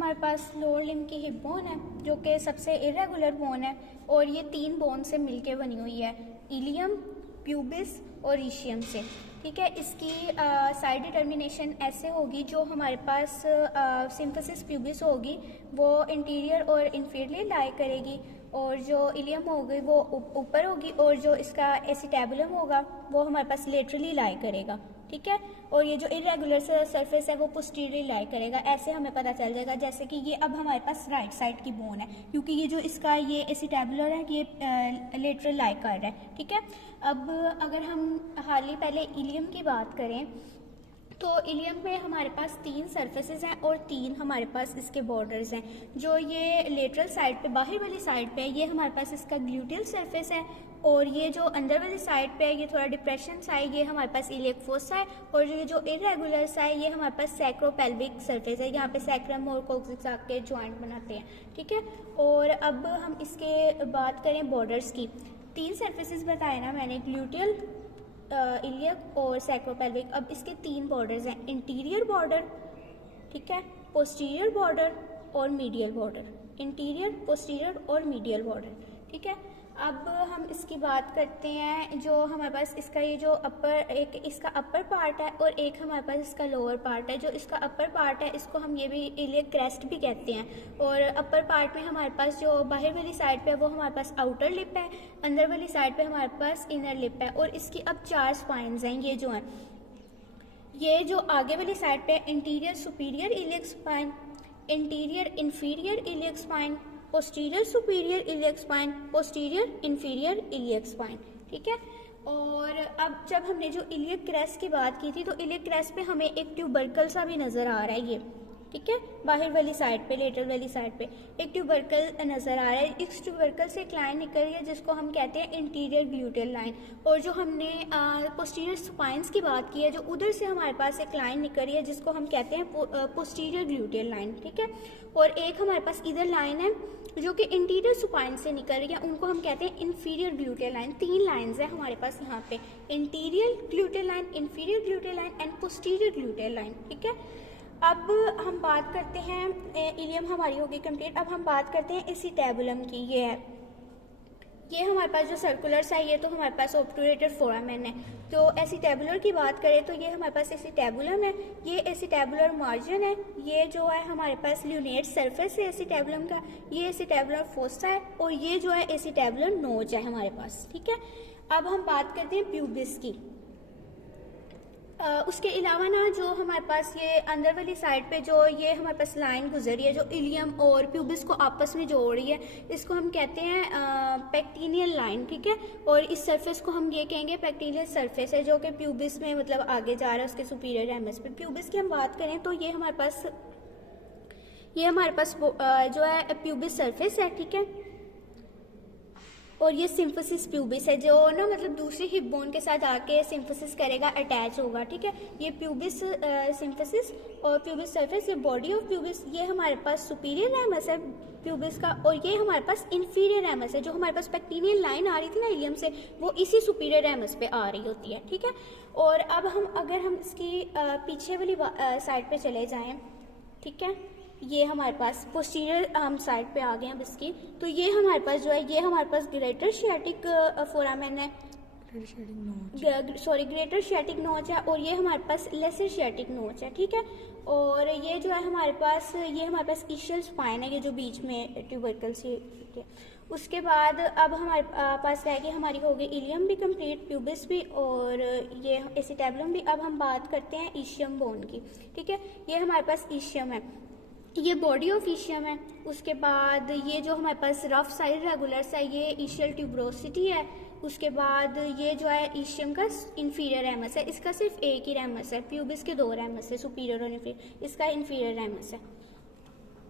हमारे पास lower limb की hip bone है जो कि सबसे इरेगुलर बोन है और ये 3 बोन से मिलके बनी हुई है, इलियम, प्यूबिस और ईशियम से। ठीक है, इसकी साइड डिटर्मिनेशन ऐसे होगी, जो हमारे पास सिम्फिसिस प्यूबिस होगी वो इंटीरियर और इंफीरियर लाई करेगी, और जो इलियम होगी वो ऊपर होगी, और जो इसका एसिटेबुलम होगा वो हमारे पास लेटरली लाई करेगा। ठीक है, और ये जो इरेगुलर सरफेस है वो पोस्टीरियरली लाई करेगा। ऐसे हमें पता चल जाएगा जैसे कि ये अब हमारे पास राइट साइड की बोन है, क्योंकि ये जो इसका ये एसिटेबुलर है ये लेटरल लाई कर रहा है। ठीक है, अब अगर हम हाल ही पहले इलियम की बात करें तो इलियम में हमारे पास 3 सरफेसेस हैं और 3 हमारे पास इसके बॉर्डर्स हैं। जो ये लेटरल साइड पे, बाहर वाली साइड पे, ये हमारे पास इसका ग्लूटियल सरफेस है, और ये जो अंदर वाली साइड पे है ये थोड़ा डिप्रेशन सा है, ये हमारे पास इलियक फोसा है, और ये जो इरेगुलर सा है ये हमारे पास सैक्रोपेल्विक सरफेस है, यहाँ पे सैक्रम और कोक्सिक्स आके ज्वाइंट बनाते हैं। ठीक है, और अब हम इसके बात करें बॉर्डर्स की। 3 सरफेसेस बताए ना मैंने, ग्लूटियल, इलियक और सैक्रोपेल्विक। अब इसके 3 बॉर्डर्स हैं, इंटीरियर बॉर्डर, ठीक है, पोस्टीरियर बॉर्डर और मीडियल बॉर्डर। इंटीरियर, पोस्टीरियर और मीडियल बॉर्डर। ठीक है, अब हम इसकी बात करते हैं। जो हमारे पास इसका ये जो अपर, एक इसका अपर पार्ट है और एक हमारे पास इसका लोअर पार्ट है। जो इसका अपर पार्ट है इसको हम ये भी इलियक क्रेस्ट भी कहते हैं, और अपर पार्ट में हमारे पास जो बाहर वाली साइड पे है वो हमारे पास आउटर लिप है, अंदर वाली साइड पे हमारे पास इनर लिप है, और इसकी अब 4 स्पाइन्स हैं। ये जो हैं, ये जो आगे वाली साइड पे interior superior iliac spine, interior inferior iliac spine, posterior superior iliac spine, posterior inferior iliac spine. ठीक है, और अब जब हमने जो इलियक क्रेस्ट की बात की थी तो इलियक क्रेस्ट पे हमें एक ट्यूबरकल सा भी नज़र आ रहा है। ये ठीक है, बाहर वाली साइड पे, लेटरल वाली साइड पे एक ट्यूबरकल नज़र आ रहा है। इस ट्यूबरकल से एक लाइन निकल रही है जिसको हम कहते हैं इंटीरियर ग्लूटियल लाइन, और जो हमने पोस्टीरियर स्पाइंस की बात की है, जो उधर से हमारे पास एक लाइन निकल रही है जिसको हम कहते हैं पोस्टीरियर ग्लूटियल लाइन। ठीक है, और एक हमारे पास इधर लाइन है जो कि इंटीरियर सुपाइन से निकल रही है, उनको हम कहते हैं इंफीरियर ग्लूटियल लाइन। 3 लाइंस है हमारे पास यहाँ पे, interior gluteal line, inferior gluteal line and posterior gluteal line. ठीक है, अब हम बात करते हैं, इलियम हमारी होगी कंप्लीट। अब हम बात करते हैं एसिटेबुलम की। ये है, ये हमारे पास जो सर्कुलर सा है ये तो हमारे पास ऑब्टूरेटेड फोरामेन है। तो एसिटेबुलर की बात करें तो ये हमारे पास एसिटेबुलम है, ये एसिटेबुलर मार्जिन है, ये जो है हमारे पास ल्यूनेट सरफेस है एसिटेबुलम का, ये एसिटेबुलर फोसा है, और ये जो है एसिटेबुलर नोज है हमारे पास। ठीक है, अब हम बात करते हैं प्यूबिस की। उसके अलावा ना जो हमारे पास ये अंदर वाली साइड पे जो ये हमारे पास लाइन गुजर रही है जो इलियम और प्यूबिस को आपस में जोड़ रही है, इसको हम कहते हैं पेक्टिनियल लाइन। ठीक है, और इस सरफेस को हम ये कहेंगे पेक्टिनियल सरफेस है, जो कि प्यूबिस में मतलब आगे जा रहा है उसके सुपीरियर रेमस पे। प्यूबिस की हम बात करें तो ये हमारे पास जो है प्यूबिस सरफेस है। ठीक है, और ये सिम्फिसिस प्यूबिस है जो ना मतलब दूसरी हिप बोन के साथ आके सिम्फिसिस करेगा, अटैच होगा। ठीक है, ये प्यूबिस सिम्फिसिस और प्यूबिस सरफेस, ये बॉडी ऑफ प्यूबिस, ये हमारे पास सुपीरियर रेमस है प्यूबिस का, और ये हमारे पास इंफीरियर रेमस है। जो हमारे पास पेक्टिनियल लाइन आ रही थी ना इलियम से, वो इसी सुपीरियर रेमस पे आ रही होती है। ठीक है, और अब अगर हम इसकी पीछे वाली साइड पे चले जाएं, ठीक है, ये हमारे पास पोस्टीरियर हम साइड पे आ गए हैं अब इसकी। तो ये हमारे पास जो है, ये हमारे पास ग्रेटर शियाटिक फोरामेन है, ग्रेटर शियाटिक नोच है, और ये हमारे पास लेसर शियाटिक नोच है। ठीक है, और ये जो है हमारे पास, ये हमारे पास इशियल स्पाइन है, ये जो बीच में ट्यूबरकल से। ठीक है, उसके बाद अब हमारे पास रह गई, हमारी हो गई इलियम भी कंप्लीट, प्यूबिस भी, और ये एसिटेबुलम भी। अब हम बात करते हैं ईशियम बोन की। ठीक है, ये हमारे पास ईशियम है, ये बॉडी ऑफ ईशियम है। उसके बाद ये जो हमारे पास रफ साइड रेगुलर सा, ये ईशियल ट्यूबरोसिटी है। उसके बाद ये जो है ईशियम का इंफीरियर रेमस है, इसका सिर्फ एक ही रेमस है, प्यूबिस के 2 रेमस है, सुपीरियर और इंफीरियर, इसका इंफीरियर रेमस है।